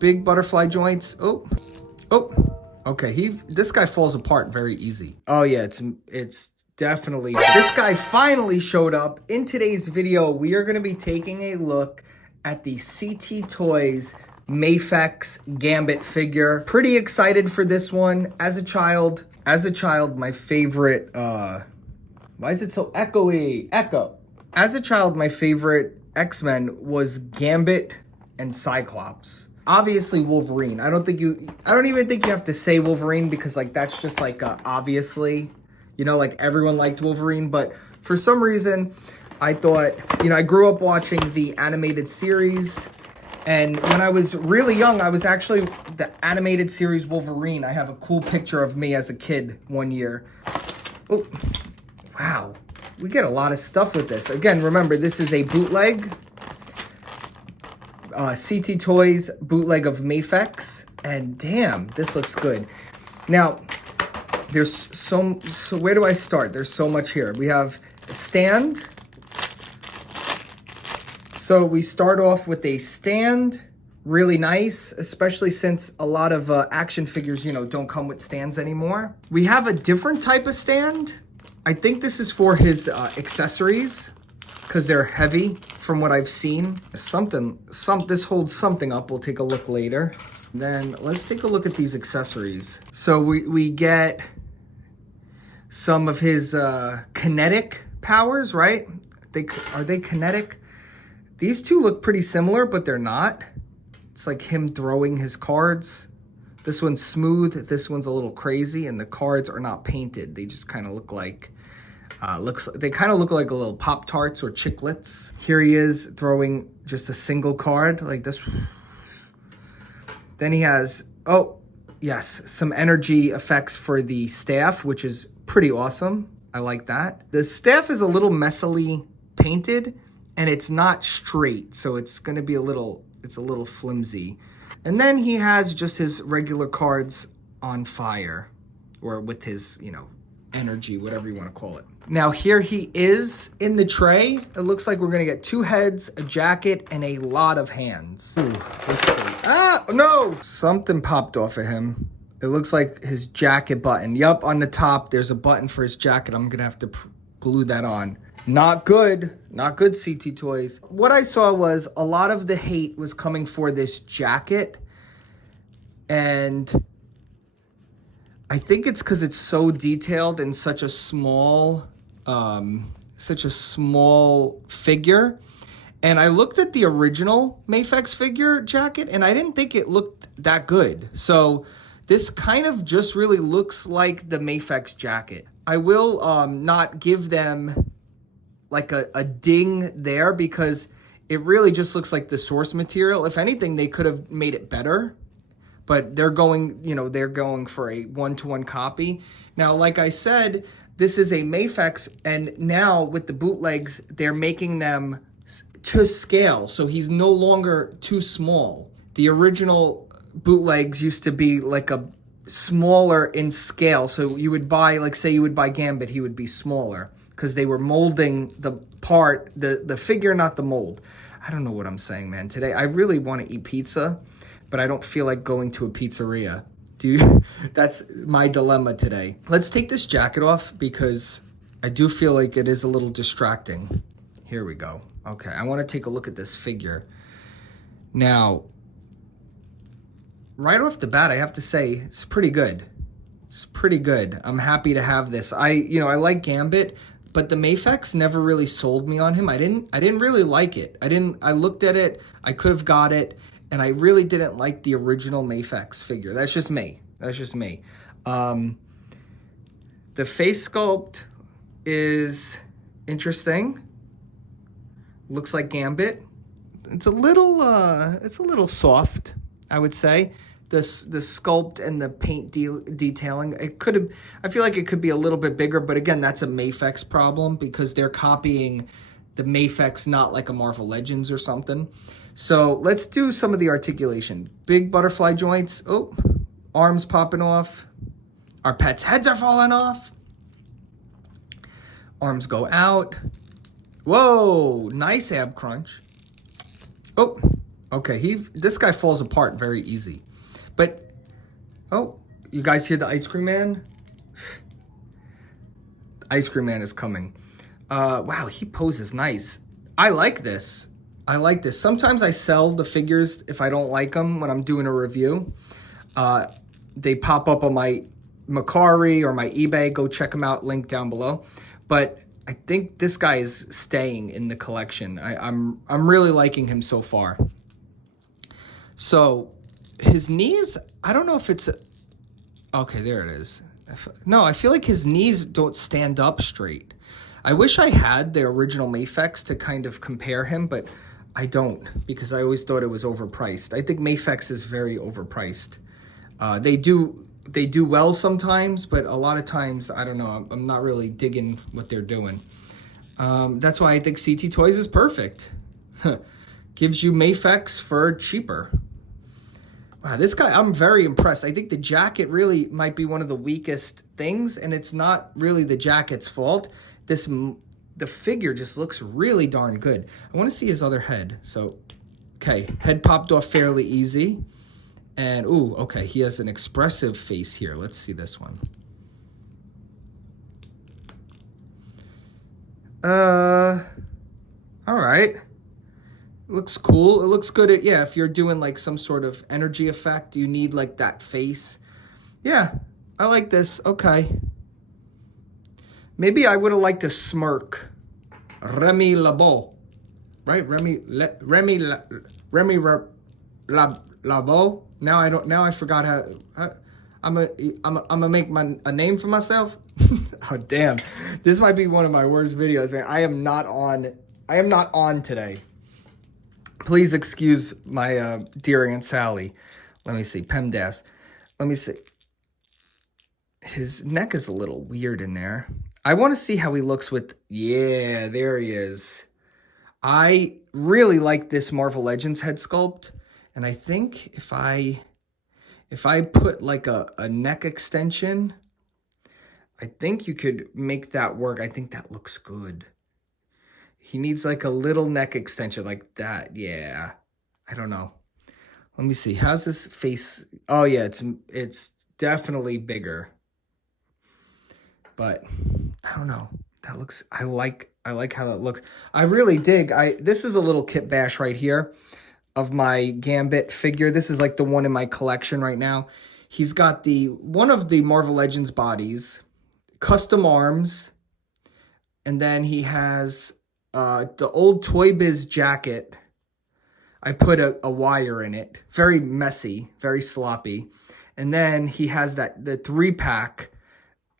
Big butterfly joints. Oh. Okay, this guy falls apart very easy. Oh yeah, it's definitely. This guy finally showed up. In today's video, we are going to be taking a look at the CT Toys MAFEX Gambit figure. Pretty excited for this one. As a child, my favorite, why is it so echoey? Echo. As a child, my favorite X-Men was Gambit and Cyclops. Obviously Wolverine. I don't even think you have to say Wolverine because like that's just like obviously, you know, like everyone liked Wolverine, but for some reason I thought, you know, I grew up watching the animated series, and when I was really young, I was actually the animated series Wolverine. I have a cool picture of me as a kid one year. Oh, wow. We get a lot of stuff with this. Again, remember, this is a bootleg. CT Toys bootleg of MAFEX, and damn, this looks good. Now, there's so where do I start? There's so much here. We have a stand. So we start off with a stand, really nice, especially since a lot of action figures, you know, don't come with stands anymore. We have a different type of stand. I think this is for his accessories, because they're heavy from what I've seen. This holds something up. We'll take a look later. Then let's take a look at these accessories. So we get some of his kinetic powers, right? Are they kinetic? These two look pretty similar, but they're not. It's like him throwing his cards. This one's smooth, this one's a little crazy, and the cards are not painted. They just kind of look like they kind of look like a little Pop-Tarts or Chiclets. Here he is throwing just a single card like this. Then he has, oh, yes, some energy effects for the staff, which is pretty awesome. I like that. The staff is a little messily painted, and it's not straight, so it's going to be a little flimsy. And then he has just his regular cards on fire, or with his, you know, energy, whatever you want to call it. Now here he is in the tray. It looks like we're gonna get 2 heads, a jacket, and a lot of hands. Ooh, let's see. Ah, no! Something popped off of him. It looks like his jacket button. Yup, on the top, there's a button for his jacket. I'm gonna have to glue that on. Not good. Not good, CT Toys. What I saw was a lot of the hate was coming for this jacket, and I think it's because it's so detailed and such a small figure. And I looked at the original MAFEX figure jacket, and I didn't think it looked that good. So this kind of just really looks like the MAFEX jacket. I will not give them like a ding there, because it really just looks like the source material. If anything, they could have made it better. But they're going, you know, they're going for a one-to-one copy. Now, like I said, this is a MAFEX, and now with the bootlegs, they're making them to scale. So he's no longer too small. The original bootlegs used to be like a smaller in scale. So you would buy, like say you would buy Gambit, he would be smaller because they were molding the part, the figure, not the mold. I don't know what I'm saying, man. Today, I really want to eat pizza, but I don't feel like going to a pizzeria. That's my dilemma today. Let's take this jacket off because I do feel like it is a little distracting. Here we go. Okay, I want to take a look at this figure. Now, right off the bat, I have to say, it's pretty good. It's pretty good. I'm happy to have this. I like Gambit, but the MAFEX never really sold me on him. I didn't really like it. I looked at it, I could have got it, and I really didn't like the original MAFEX figure. That's just me. The face sculpt is interesting. Looks like Gambit. It's a little soft, I would say. The sculpt and the paint detailing, I feel like it could be a little bit bigger, but again, that's a MAFEX problem because they're copying the MAFEX, not like a Marvel Legends or something. So let's do some of the articulation. Big butterfly joints. Oh, arms popping off. Our pets' heads are falling off. Arms go out. Whoa, nice ab crunch. Oh, Okay, this guy falls apart very easy. But, oh, you guys hear the ice cream man? Ice cream man is coming. Wow, he poses nice. I like this. I like this. Sometimes I sell the figures if I don't like them when I'm doing a review. They pop up on my Mercari or my eBay. Go check them out. Link down below. But I think this guy is staying in the collection. I'm really liking him so far. So his knees, I don't know if it's okay. There it is. No, I feel like his knees don't stand up straight. I wish I had the original MAFEX to kind of compare him, but I don't because I always thought it was overpriced. I think MAFEX is very overpriced. They do well sometimes, but a lot of times, I don't know, I'm not really digging what they're doing. That's why I think CT Toys is perfect. Gives you MAFEX for cheaper. Wow, this guy, I'm very impressed. I think the jacket really might be one of the weakest things, and it's not really the jacket's fault. The figure just looks really darn good. I want to see his other head. So, okay, head popped off fairly easy. And, ooh, okay, he has an expressive face here. Let's see this one. All right. Looks cool. It looks good. Yeah, if you're doing like some sort of energy effect, you need like that face. Yeah, I like this. Okay. Maybe I would have liked a smirk. Remy Labo. Right? Remy Labo. Now I forgot how I'm gonna make a name for myself. Oh damn. This might be one of my worst videos, man. I am not on today. Please excuse my dear Aunt Sally. Let me see. PEMDAS. Let me see. His neck is a little weird in there. I want to see how he looks with... Yeah, there he is. I really like this Marvel Legends head sculpt. And I think if I put like a neck extension, I think you could make that work. I think that looks good. He needs like a little neck extension like that. Yeah. I don't know. Let me see. How's his face? Oh yeah, it's definitely bigger. But I don't know. That looks, I like how that looks. I really dig. This is a little kit bash right here of my Gambit figure. This is like the one in my collection right now. He's got one of the Marvel Legends bodies, custom arms, and then he has the old Toy Biz jacket. I put a wire in it. Very messy, very sloppy. And then he has the 3-pack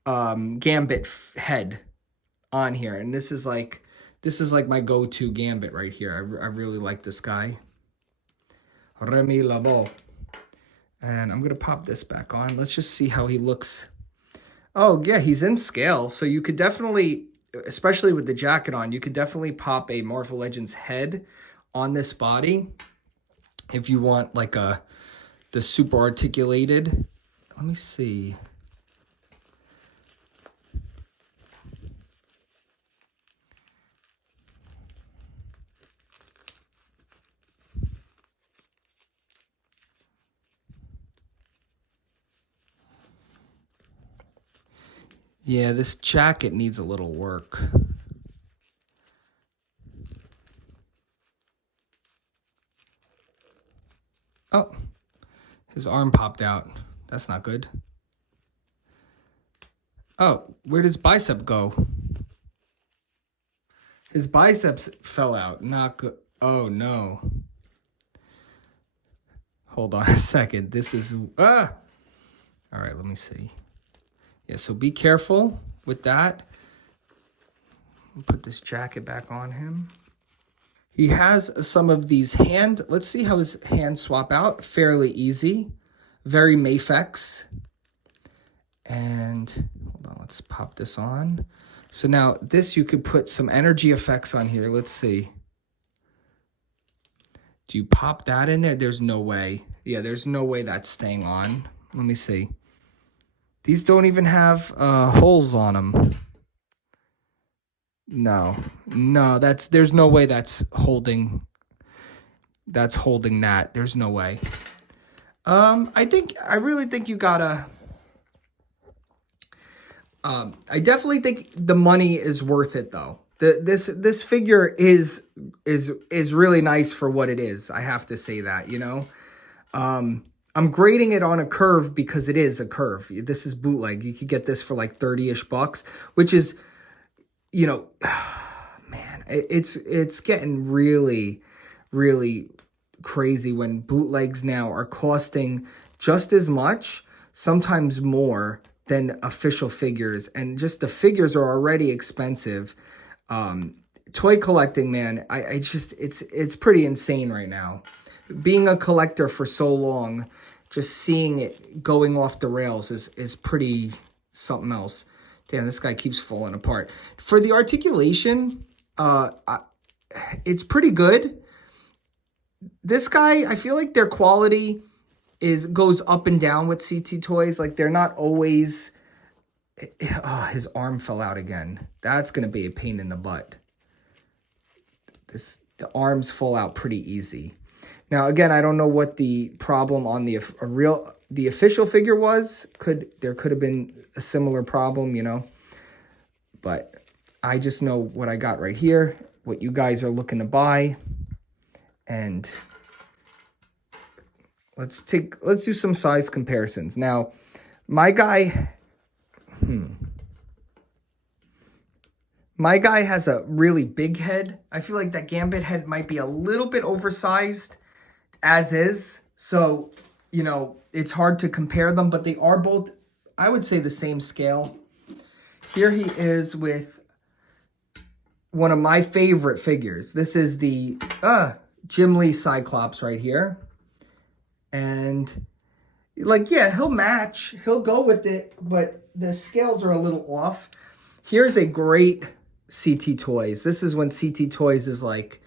Gambit head on here. And this is like my go-to Gambit right here. I really like this guy. Remy Labo. And I'm going to pop this back on. Let's just see how he looks. Oh, yeah, he's in scale. So you could definitely, especially with the jacket on, you could definitely pop a Marvel Legends head on this body if you want like the super articulated. Let me see. Yeah, this jacket needs a little work. Oh, his arm popped out. That's not good. Oh, where'd his bicep go? His biceps fell out. Not good. Oh, no. Hold on a second. This is... All right, let me see. Yeah, so be careful with that. Put this jacket back on him. He has some of these let's see how his hands swap out. Fairly easy. Very MAFEX. And hold on, let's pop this on. So now this, you could put some energy effects on here. Let's see. Do you pop that in there? There's no way. Yeah, there's no way that's staying on. Let me see. These don't even have holes on them. No, there's no way that's holding. that's holding that. There's no way. I really think you gotta, I definitely think the money is worth it though. This figure is really nice for what it is. I have to say that, you know. I'm grading it on a curve because it is a curve. This is bootleg. You could get this for like 30-ish bucks, which is, you know, man, it's getting really, really crazy when bootlegs now are costing just as much, sometimes more than official figures, and just the figures are already expensive. Toy collecting, man, I just, it's pretty insane right now. Being a collector for so long, just seeing it going off the rails is pretty something else. Damn, this guy keeps falling apart. For the articulation, it's pretty good. This guy, I feel like their quality goes up and down with CT Toys. Like, they're not always... Oh, his arm fell out again. That's going to be a pain in the butt. The arms fall out pretty easy. Now, again, I don't know what the problem on the official figure was. There could have been a similar problem, you know. But I just know what I got right here, what you guys are looking to buy. And let's do some size comparisons. Now, my guy has a really big head. I feel like that Gambit head might be a little bit oversized as is. So, you know, it's hard to compare them, but they are both, I would say, the same scale. Here he is with one of my favorite figures. This is the Jim Lee Cyclops right here. And, like, yeah, he'll match. He'll go with it, but the scales are a little off. Here's a great CT Toys. This is when CT Toys is, like,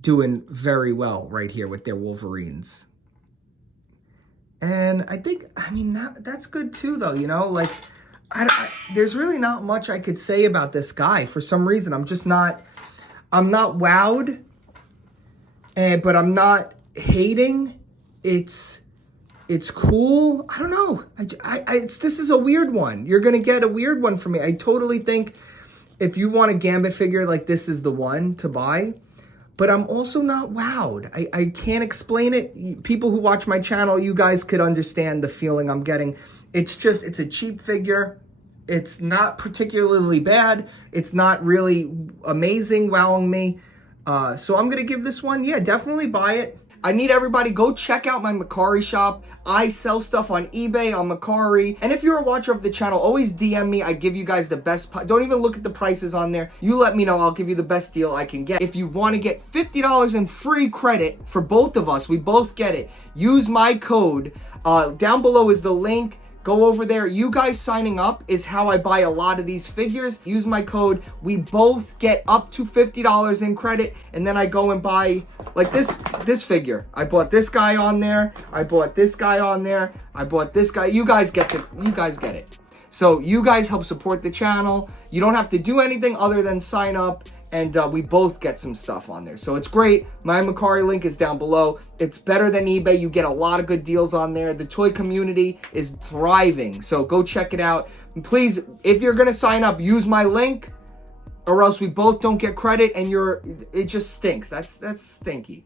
doing very well right here with their Wolverines. And I think, I mean, that's good too, though, you know? Like, there's really not much I could say about this guy. For some reason, I'm not wowed, but I'm not hating. It's cool. I don't know. This is a weird one. You're going to get a weird one from me. I totally think if you want a Gambit figure, like, this is the one to buy. But I'm also not wowed. I can't explain it. People who watch my channel, you guys could understand the feeling I'm getting. It's a cheap figure. It's not particularly bad. It's not really amazing, wowing me. So I'm going to give this one, yeah, definitely buy it. I need everybody, go check out my Mercari shop. I sell stuff on eBay, on Mercari. And if you're a watcher of the channel, always DM me. I give you guys the best. Don't even look at the prices on there. You let me know. I'll give you the best deal I can get. If you want to get $50 in free credit for both of us, we both get it. Use my code. Down below is the link. Go over there. You guys signing up is how I buy a lot of these figures. Use my code. We both get up to $50 in credit, and then I go and buy, like, this figure. I bought this guy on there. I bought this guy on there. I bought this guy. You guys get it. So you guys help support the channel. You don't have to do anything other than sign up, and we both get some stuff on there. So it's great. My Mercari link is down below. It's better than eBay. You get a lot of good deals on there. The toy community is thriving. So go check it out. And please, if you're going to sign up, use my link, or else we both don't get credit, and it just stinks. That's stinky.